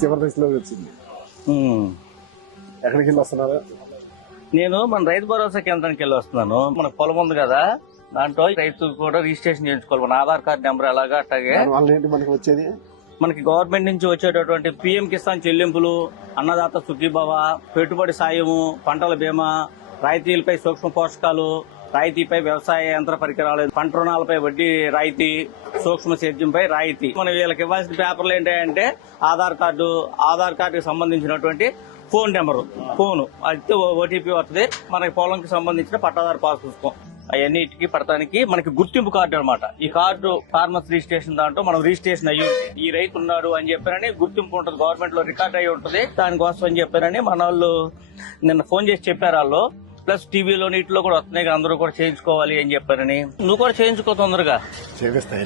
చివరి దశలో వచ్చింది. ఎక్కడికి వెళ్ళి వస్తున్నారు? నేను మన రైతు భరోసా కేంద్రానికి వెళ్ళి వస్తున్నాను. మన పొలం ఉంది కదా, దాంట్లో రైతు కూడా రిజిస్ట్రేషన్ చేయించుకోవాలి. మన ఆధార్ కార్డు నెంబర్ ఎలాగా అట్లాగే మనకి వచ్చేది మనకి గవర్నమెంట్ నుంచి వచ్చేటటువంటి పిఎం కిసాన్ చెల్లింపులు, అన్నదాత సుఖీభవ, పెట్టుబడి సాయము, పంటల బీమా, రాయితీలపై సూక్ష్మ పోషకాలు, రాయితీపై వ్యవసాయ యంత్ర పరికరాలు, పంట రుణాలపై వడ్డీ రాయితీ, సూక్ష్మ సేద్యంపై రాయితీ. మనం వీళ్ళకి ఇవ్వాల్సిన పేపర్లు ఏంటంటే ఆధార్ కార్డుకి సంబంధించినటువంటి ఫోన్ నెంబరు, ఫోను అయితే ఓటీపీ వస్తుంది. మనకి పొలంకి సంబంధించిన పట్టాదారు పాస్ పుస్తకం, అవన్నిటికి పడటానికి మనకి గుర్తింపు కార్డు అనమాట. ఈ కార్డు ఫార్మర్స్ రిజిస్ట్రేషన్ దాంట్లో మనం రిజిస్ట్రేషన్ అయ్యి ఈ రైతు ఉన్నాడు అని చెప్పారని గుర్తింపు ఉంటుంది, గవర్నమెంట్ లో రికార్డ్ అయ్యి ఉంటుంది. దానికోసం అని చెప్పారని మన వాళ్ళు నిన్న ఫోన్ చేసి చెప్పారు వాళ్ళు. ప్లస్ టీవీలో నీటిలో కూడా వస్తున్నాయి, అందరూ కూడా చేయించుకోవాలి అని చెప్పారని. నువ్వు కూడా చేయించుకో తొందరగా. చేపిస్తా.